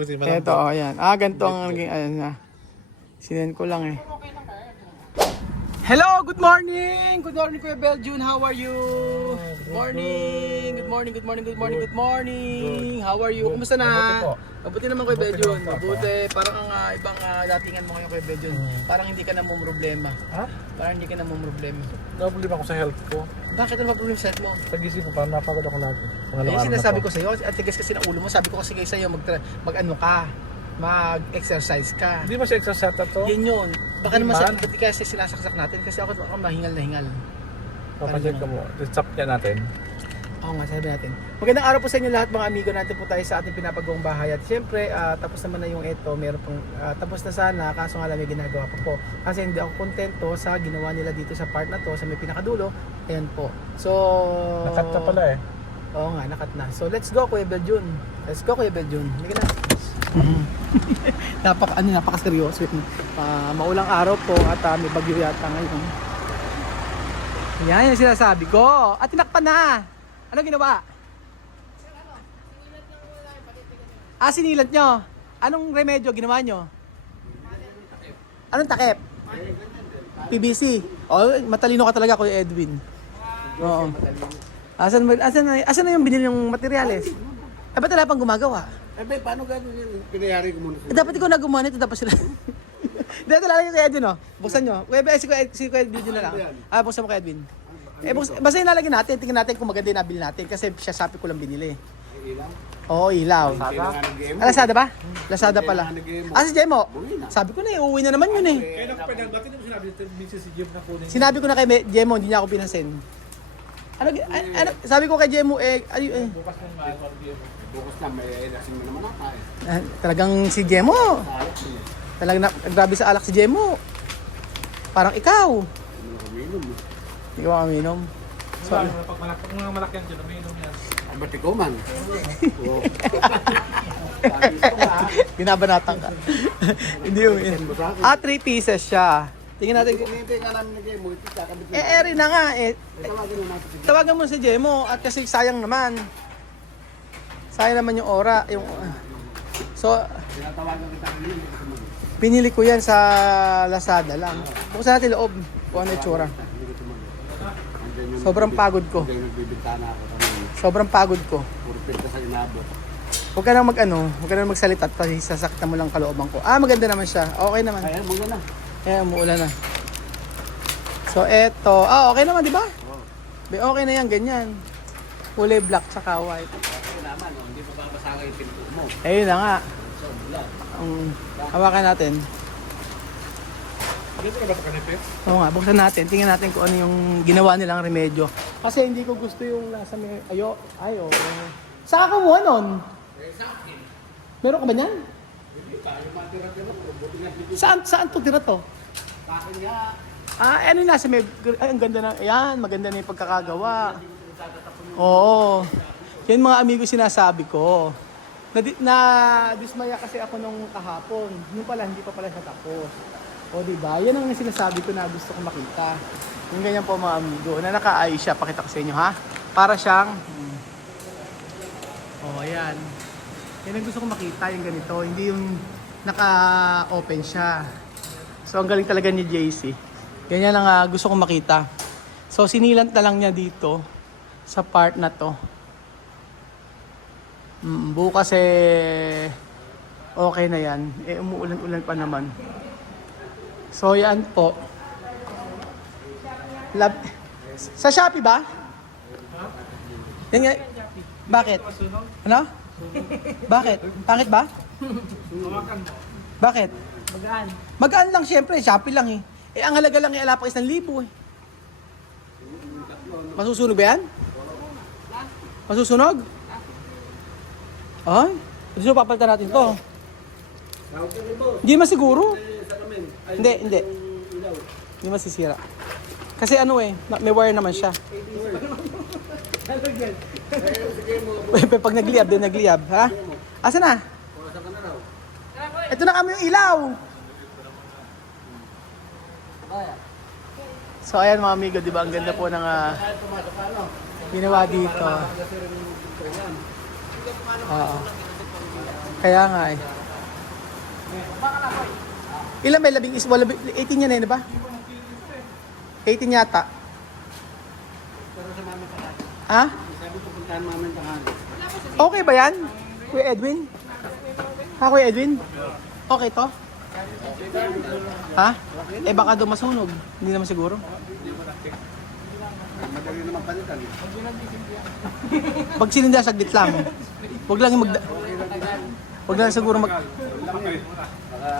Eto, ayan. Ganito ang naging, ayan na. Sinend ko lang eh. Hello, good morning! Good morning, Kuya Beljun. How are you? Good morning! Good morning, good morning, good morning, good morning! How are you? Kumusta na? Mabuti naman, Kuya Beljun. Mabuti. Parang ang ibang datingan mo ngayon, Kuya Beljun. Parang hindi ka na problema. Ha? Parang hindi ka na problema. Naproblema ako sa health ko. Bakit ano ba problema sa health mo? Pag-isip ko, parang napagod ako lagi. Eh, sinasabi ko sa'yo, at tigas kasi ng ulo mo, sabi ko kasi sa'yo, mag-ano ka, mag-exercise ka. Hindi ba siya exercise na to? Yun yun. Baka naman Man. ba't kasi sinasaksak natin? Kasi ako mahingal na hingal. Papacheck ka mo. Stop niya natin. Oo nga, sabi natin. Magandang araw po sa inyo lahat mga amigo natin po tayo sa ating pinapagawang bahay. At syempre, tapos naman na yung ito. Meron pang, tapos na sana, kaso nga lang may ginagawa pa po. Kasi hindi ako kontento sa ginawa nila dito sa part na to, sa may pinakadulo. Ayan po. So... Nakat na pala eh. Oo nga, nakat na. So let's go, Kuya Beljun. Let's go, Kuya Beljun. Hindi ka na. Napaka-seryoso. Maulang araw po at may bagyo yata ngayon. Yan yung sinasabi ko. At tinakpan na. Ano ginawa? Sinilat nyo. Anong remedyo ginawa nyo? Anong takip? PVC. Matalino ka talaga, Kuya Edwin. Oo. Asan na yung binili yung materyales? Ba't wala pang gumagawa? Paano gano'n yun? Pinayari ko muna. Dapat ikaw na gumawa nito, dapat sila. Dito lalagay kay Edwin, Buksan nyo. Si Kuya Edwin na lang. Buksan mo kay Edwin. Basta yung lalagyan natin, tingnan natin kung maganda yung nabili natin. Kasi siya sapi ko lang binili. Ilaw? Oo, ilaw. Lazada ba? Lazada pala. Si Jemo? Sabi ko na uuwi na naman yun eh. Kaya nakapagod, ba't hindi mo sinabi si Jim na kunin? Sinabi ko na kay Jemo, hindi niya ako pinansin. Sabi ko kay Jemo Bukas na yung Bukas na, may lasing mo naman ata eh. talagang si Jemo. Talagang grabe sa alak si Jemo. Parang ikaw. Uminom. Hindi ka makaminom. Sorry. Pag mga malakyan dyan, umiinom yan. Ba't ikaw man? Binabanatan ka. Hindi yung 3 pieces siya. Tingnan natin. Hinihintay nga namin na game mo. Kakabit na. Eri na nga eh. Tawagin na natin. Tawagan mo si Jemo at kasi sayang naman. Sayang naman yung ora. So, Tinatawagan kita kanina. pinili ko yan sa Lazada lang. Buksan natin loob. Kung ano yung tsura. Sobrang pagod ko. Dahil nagbibintana ako kanina. Sobrang pagod ko. Puro pinta sa inabot. Huwag ka nang huwag ka nang magsalita at sasaktan mo lang kalooban ko. Maganda naman siya. Okay naman. Kaya muna na. Umuulan na. So, eto. Okay naman, di ba? Okay na yan, ganyan. Kulay black tsaka white. Kasi naman, hindi pa babasagay yung pinto mo. Ayun na nga. So, wala. Hawakan natin. Dito ka ba sa kanipis? Oo nga, buksan natin. Tingnan natin kung ano yung ginawa nilang remedyo. Kasi hindi ko gusto yung nasa may... Saan ka kumuha nun? Meron ka ba niyan? Saan to tira to? Bakit nga? Ano yung nasa may... ang ganda na... Ayan, maganda na yung pagkakagawa. Oo. Yan mga amigo sinasabi ko. Dismaya kasi ako nung kahapon. Yung pala, hindi pa pala siya tapos. O diba? Yan ang sinasabi ko na gusto ko makita. Yung ganyan po mga amigo. Na naka-ayos siya. Pakita ko sa inyo ha. Para siyang... ayan. Yan ang gusto ko makita. Yung ganito. Hindi yung naka-open siya. So ang galing talaga ni JC. Ganyan ang gusto ko makita. So sinilant na lang niya dito sa part na to. Bukas okay na yan. Umuulan-ulan pa naman. So yan po. Sa Shopee ba? Yan nga. Bakit? Ano? Bakit? Pangit ba? Bakit? Magaan lang syempre, Shopee lang eh. Ang halaga lang ay alapa 1,000 eh. Masusunog ba yan? Masusunog? Ay, gusto papalitan natin to. Hindi masiguro. Hindi. Hindi masisira. Kasi may wire naman siya. Pag nagliyab, ha? Asa na? Ito na kami yung ilaw. So ayan mga amigo, di ba? Ang ganda po ng ginawa dito. Oo. Kaya nga eh. Ilan may 18 yan eh, di ba? 18 yata. Pero sa mami tanghali. Ha? Sabi ko puntahan mami tanghali. Okay ba yan? Kuya Edwin? Ha, Kuya Edwin? Okay to? Ha? Eh baka daw masunog. Hindi naman siguro. Madali naman palitan. Pag sininda, saglit lang. Huwag lang yung Huwag lang siguro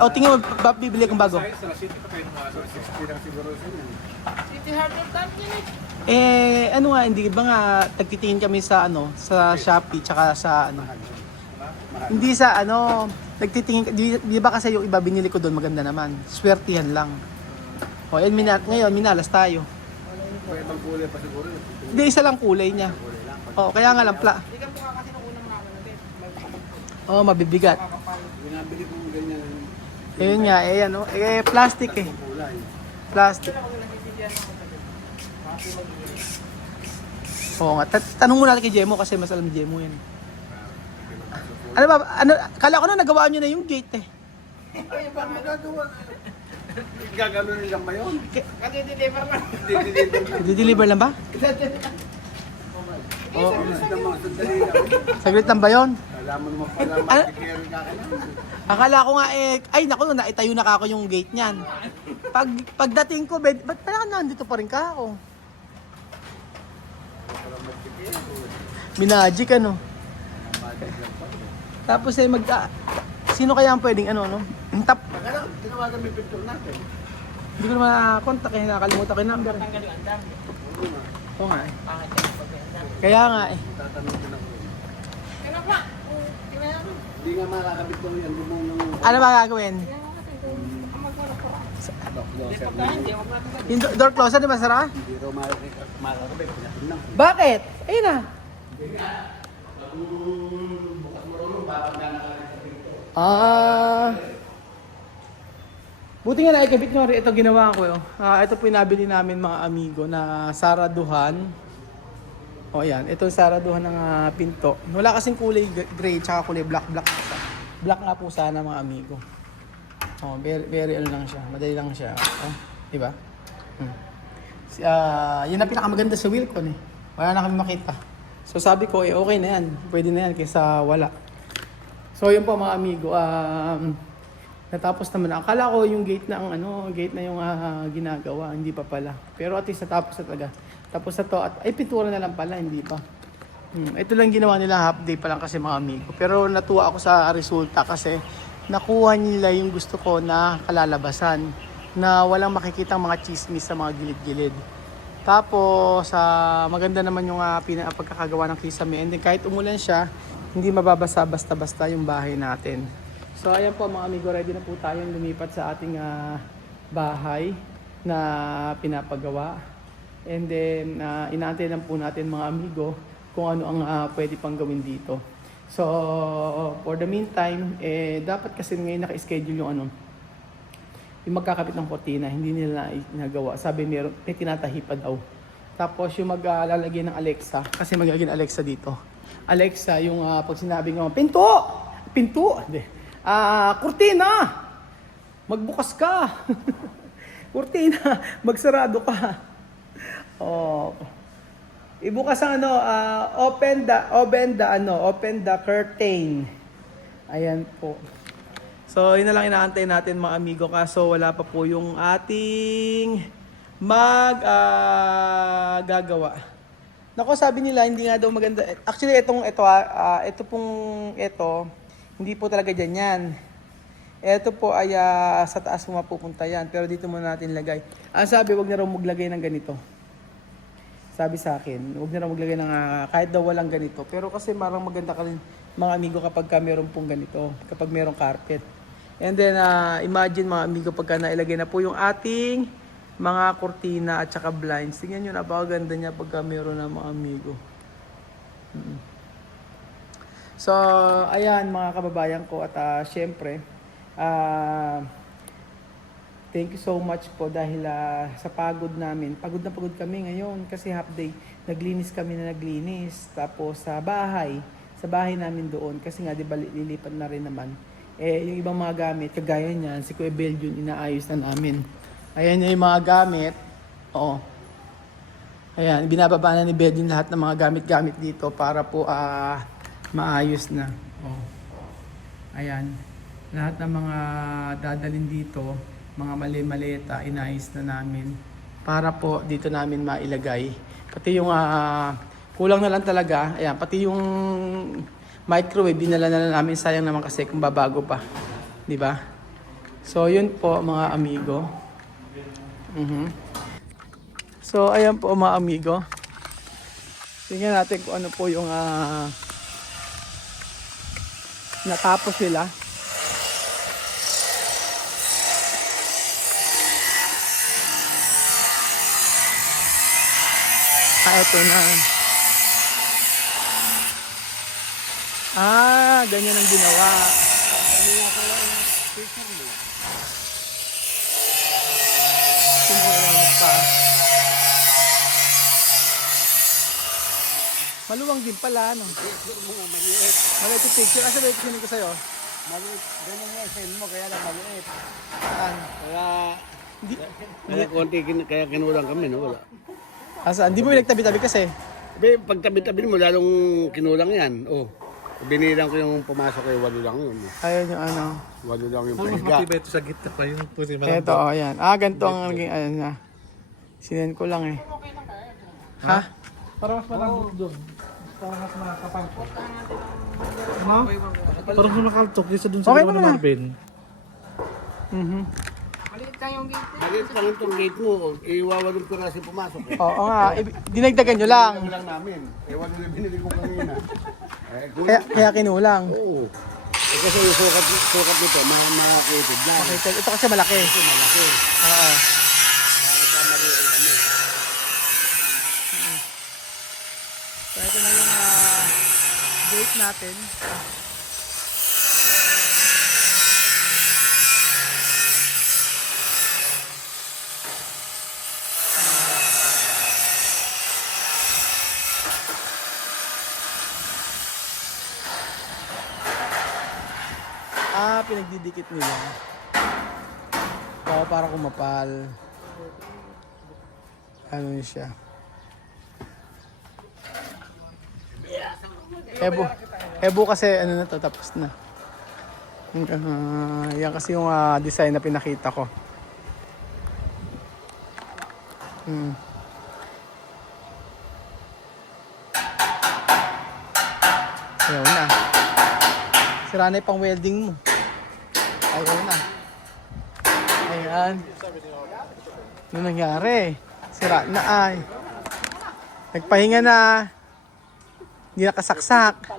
O, tingin mo, bibili kang bago. Sa city pa kayo mga 60 lang siguro. City Harbor Camp yun eh. Eh, ano nga, hindi ba nga, nagtitingin kami sa sa Shopee, tsaka sa hindi sa nagtitingin, di ba kasi yung iba binili ko doon maganda naman. Swertihan lang. O, yan, ngayon, minalas tayo. Pwede bang kulay pa siguro yun. Hindi, isa lang kulay niya. O, kaya nga lang, Hindi ka mukha kasi nung unang mga ano din. mabibigat. Binabili ko ganyan Ayun nga, plastic eh. kulay. Plastic. Oo nga, tanong mo natin kay Jemo kasi mas alam ni Jemo yan. Ano ba, kala ko na nagawa nyo na yung gate eh. Ay, paano magagawa? Gagano'n lang ba yun? Kasi deliver lang. Di-deliver lang ba? Oo, sandali lang. Saglit lang ba yun? Alam mo naman pala, Ano? mag-carry ka kailangan. Akala ko nga ay naku, naitayo na kako yung gate niyan. Pagdating ko, ba't pala nandito pa rin kako? Minagic ano? Tapos sino kaya ang pwedeng Tinawagan mo yung picture natin. Hindi ko naman na-contact eh, nakalimutan ko yung number. Tanggalin ang dami. Oo nga eh. Pangit yan pag ang dami. Kaya nga eh. Tatanong din ako. Kaya pa. Tingnan mo. Hindi nga makakabit ko yan. Lumong ng Ano ba gagawin? Tingnan mo kasi kung ang magwala ko. Hindi locker. pagkain, hindi ako matagad. Yung door closer, di ba Sara? Hindi raw makakabit. Pinatin lang. Bakit? Ayun na. Buti nga naikabit nyo rin. Ito ginawa ko. Ito po yung nabili namin mga amigo na saraduhan. O yan, ito saraduhan ng pinto. Wala kasing kulay gray tsaka kulay black. Black nga po sana mga amigo. Oh, very ano lang siya. Madali lang siya. Oh, di ba? Yun ang pinakamaganda sa Wilcon eh. Wala na kami makita. So sabi ko, okay na yan. Pwede na yan kaysa wala. So yun po mga amigo. Natapos naman. Akala ko yung gate na gate na yung ginagawa. Hindi pa pala. Pero at least natapos na talaga. Tapos na to. At ay, pintura na lang pala. Hindi pa. Ito lang ginawa nila, half day pa lang kasi mga amigo. Pero natuwa ako sa resulta kasi nakuha nila yung gusto ko na kalalabasan. Na walang makikitang mga chismis sa mga gilid-gilid. Tapos, maganda naman yung pagkakagawa ng kisame. And then kahit umulan siya, hindi mababasa basta-basta yung bahay natin. So ayan po mga amigo, ready na po tayong lumipat sa ating bahay na pinapagawa. And then, inaantay lang po natin mga amigo kung ano ang pwede pang gawin dito. So, for the meantime, dapat kasi ngayon naka-schedule yung yung magkakabit ng kortina, hindi nila nagawa. Sabi may tinatahi pa daw. Tapos yung maglalagay ng Alexa, kasi magiging Alexa dito. Alexa, yung pag sinabi ng pinto, kurtina, magbukas ka. Kurtina, magsarado ka. Ibukas ang open the curtain. Ayan po. So, yun na lang inaantay natin mga amigo, kaso wala pa po yung ating gagawa. Nako, sabi nila hindi nga daw maganda. Actually, hindi po talaga dyan yan. Ito po ay sa taas mo mapupunta yan. Pero dito muna natin lagay. Ang sabi, wag na raw maglagay ng ganito. Sabi sa akin, wag na raw maglagay ng kahit daw walang ganito. Pero kasi marang maganda ka rin mga amigo kapag meron pong ganito. Kapag merong carpet. And then, imagine mga amigo pagka nailagay na po yung ating mga kurtina at saka blinds. Tingnan nyo, napakaganda niya pagka meron na mga amigo. So, ayan mga kababayan ko at syempre, thank you so much po dahil sa pagod namin. Pagod na pagod kami ngayon kasi half day. Naglinis kami na naglinis. Tapos sa bahay, sa bahay namin doon. Kasi nga, di ba, lilipat na rin naman. Yung ibang mga gamit, kagaya niyan, si Kuya Bel yun, inaayos na namin. Ayan yung mga gamit. Oo. Ayan, binababa na ni Bel yung lahat ng mga gamit-gamit dito para po maayos na. Oo. Ayan. Lahat ng mga dadalhin dito, mga maleta, inayos na namin. Para po dito namin mailagay. Pati yung kulang na lang talaga. Ayan, pati yung microwave, dinala na lang namin. Sayang naman kasi kung babago pa. Di ba? So, yun po mga amigo. So, ayan po mga amigo. Tingnan natin kung ano po yung natapos sila. Ito na. Ganyan ang ginawa. Sinulang pa. Maluwang din pala, no? Maliit yung picture. Asa ba yung ko sa'yo? Maliit. Ganyan nga send mo, kaya lang maliit. Saan? Kaya konti, kaya kinulang kami, no? Wala. Asa? Hindi mo pinagtabi-tabi kasi. Pag tabi-tabi mo, lalong kinulang yan. Oh. Binilang ko yung pumasok kay walo lang yun. Ayun yung ano. Walo lang yung Mas pahiga. matibay ito sa gitna pa yung puti Ito, ayan. Ganito ang naging ano niya. Sinend ko lang eh. Ha? Para mas malambot doon. Para mas makapangkot. No? Parang sumakaltok dito dun sa Okay gawa na. ng Marvin. Maliit lang yung gate. Maliit lang itong gate mo. Iwawalong piraso yung pumasok. Oo nga. Dinagdagan nyo lang. Wala lang namin. Walo na binili ko kanina. Kaya kinulang. Oo. Kasi yung sukat nito, makakitid lang. Okay, ito kasi malaki. Ito malaki. Oo. Nakakamaliin kami. So ito na yung gate natin. Pinagdidikit nila. Para kumapal. Ano siya. Ebo kasi ano na to, tapos na. Yan kasi yung design na pinakita ko. Ayaw na. Sira na yung pang welding mo. Ayaw na. Ayan. Ano nangyari? Sira na ay. Nagpahinga na. Hindi nakasaksak.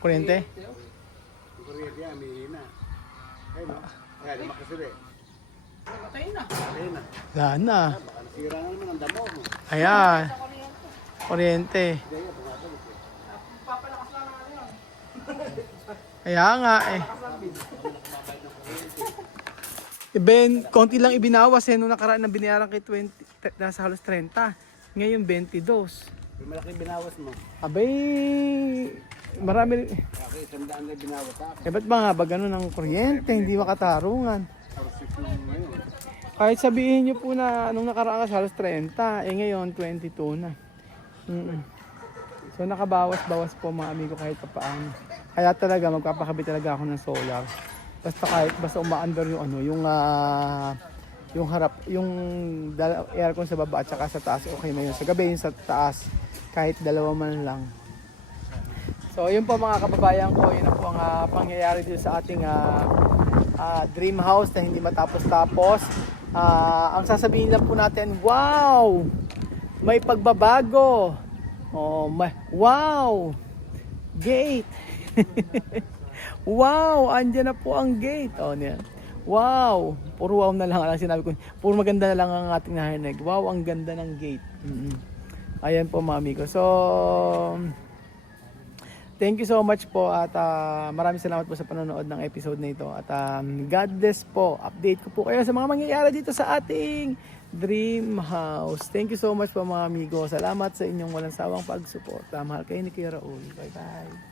Kuryente? Kuryente yan, may hina. Ayun, no? Kaya lumaki sila eh. Patay na. Ayun na. Wala na. Baka nasira na naman ang damo mo. Ayan. Kuryente. Papalakas lang naman yun. Kaya nga eh. Ben, konti lang ibinawas eh. Nung nakaraan na binayaran kay 20, nasa halos 30. Ngayon 22. Yung malaking binawas mo. Abay, marami. Kaya isang daan na binawas sa akin. Ba't ba nga ba ganun ang kuryente? Hindi makatarungan. 46 lang ngayon. Kahit sabihin nyo po na nung nakaraan ka halos 30, ngayon 22 na. So nakabawas-bawas po mga amigo kahit pa paano. Kaya talaga magpapakabit talaga ako ng solar. Basta umaandar yung ano, yung harap, yung aircon sa baba at saka sa taas, okay na yun. Sa gabi yung sa taas, kahit dalawa man lang. So yun po mga kababayan ko, yun po ang pangyayari dito sa ating dream house na hindi matapos-tapos. Ang sasabihin lang po natin, wow! May pagbabago! Wow! Gate! Wow! Andyan na po ang gate! Niyan. Wow! Puro wow na lang ang sinabi ko. Puro maganda na lang ang ating narinig. Wow, ang ganda ng gate. Ayan po mga amigo. So, thank you so much po at maraming salamat po sa panonood ng episode na ito. At God bless po. Update ko po kayo sa mga mangyayari dito sa ating dream house. Thank you so much po mga amigo. Salamat sa inyong walang sawang pagsuporta. Mahal kayo ni Kuya Raul. Bye bye.